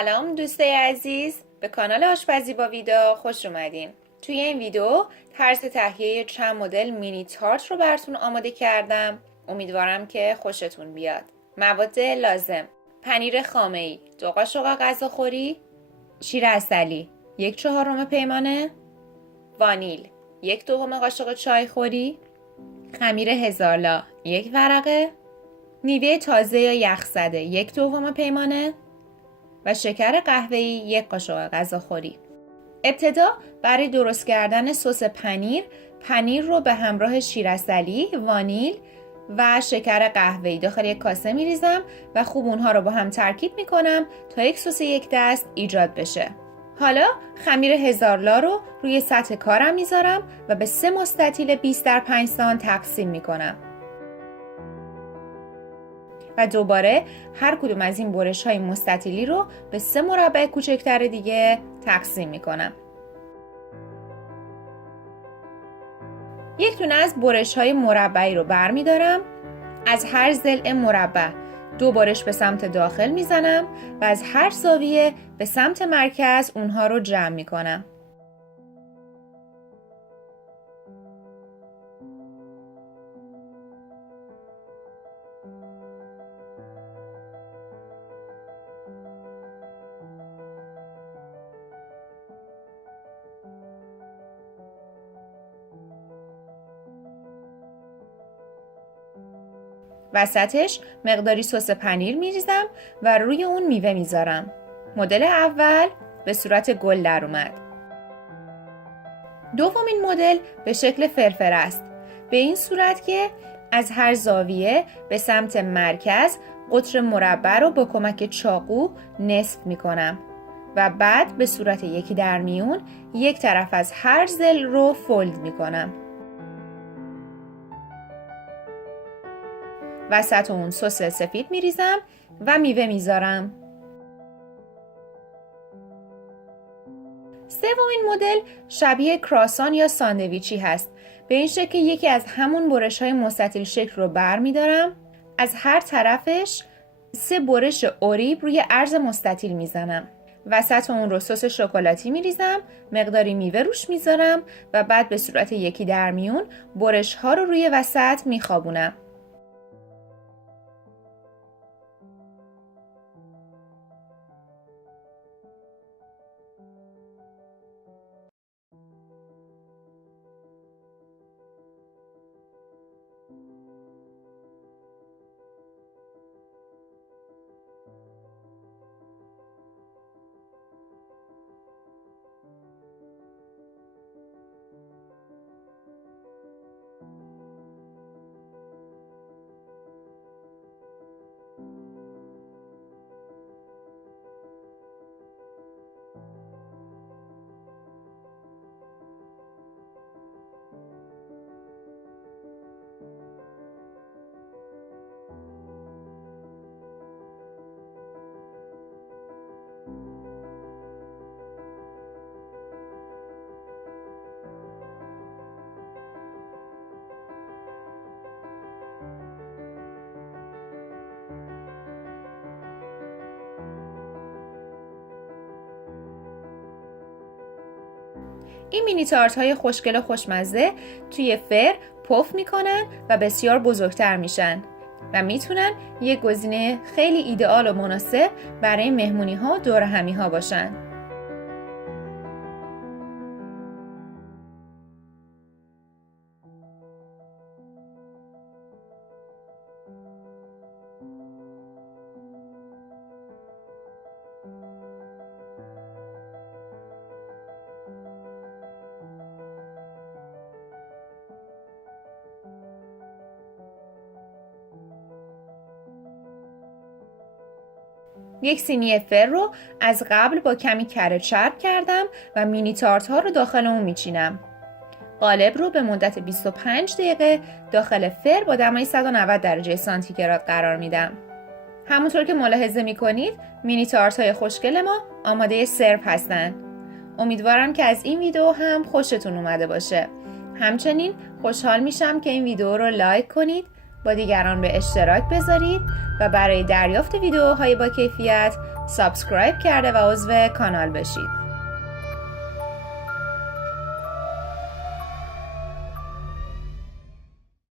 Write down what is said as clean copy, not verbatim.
سلام دوستای عزیز، به کانال آشپزی با ویدا خوش اومدین. توی این ویدیو طرز تهیه چند مدل مینی تارت رو براتون آماده کردم. امیدوارم که خوشتون بیاد. مواد لازم: پنیر خامه‌ای 2 قاشق غذاخوری، شیر عسلی 1/4 پیمانه، وانیل 1/2 قاشق چایخوری، خمیر هزارلا 1 ورقه، میوه تازه یا یخزده 1/2 پیمانه و شکر قهوه‌ای 1 قاشق غذاخوری. ابتدا برای درست کردن سس پنیر رو به همراه شیر عسلی، وانیل و شکر قهوه‌ای داخل یک کاسه میریزم و خوب اونها رو با هم ترکیب میکنم تا یک سس یک دست ایجاد بشه. حالا خمیر هزارلا رو روی سطح کارم میذارم و به 3 مستطیل 20x5 سانت تقسیم میکنم. و دوباره هر کدوم از این برش های مستطیلی رو به 3 مربع کوچکتر دیگه تقسیم میکنم. یک دونه از برش های مربعی رو برمیدارم، از هر ضلع مربع 2 برش به سمت داخل میزنم و از هر زاویه به سمت مرکز اونها رو جمع میکنم. وسطش مقداری سس پنیر میریزم و روی اون میوه میذارم. مدل اول به صورت گل در اومد. دومین مدل به شکل فرفر است. به این صورت که از هر زاویه به سمت مرکز قطر مربع رو با کمک چاقو نصف میکنم و بعد به صورت یکی در میون یک طرف از هر ضلع رو فولد میکنم. وسط اون سس سفید میریزم و میوه میذارم. سومین مدل شبیه کراسان یا ساندویچی هست. به این شکل یکی از همون برش های مستطیل شکل رو بر میدارم. از هر طرفش 3 برش اوریب روی عرض مستطیل میزنم. وسط اون رو سس شکلاتی میریزم، مقداری میوه روش میذارم و بعد به صورت یکی در میون برش ها رو روی وسط میخوابونم. این مینی تارت های خوشگل و خوشمزه توی فر پف میکنن و بسیار بزرگتر میشن و میتونن یک گزینه خیلی ایدئال و مناسب برای مهمونی ها و دور همی ها باشن. یک سینی فر رو از قبل با کمی کره چرب کردم و مینی تارت ها رو داخل اون میچینم. قالب رو به مدت 25 دقیقه داخل فر با دمای 190 درجه سانتیگراد قرار میدم. همونطور که ملاحظه میکنید مینی تارت های خوشگل ما آماده سرو هستن. امیدوارم که از این ویدیو هم خوشتون اومده باشه. همچنین خوشحال میشم که این ویدیو رو لایک کنید با دیگران به اشتراک بذارید و برای دریافت ویدیوهای با کیفیت سابسکرایب کرده و عضو کانال بشید.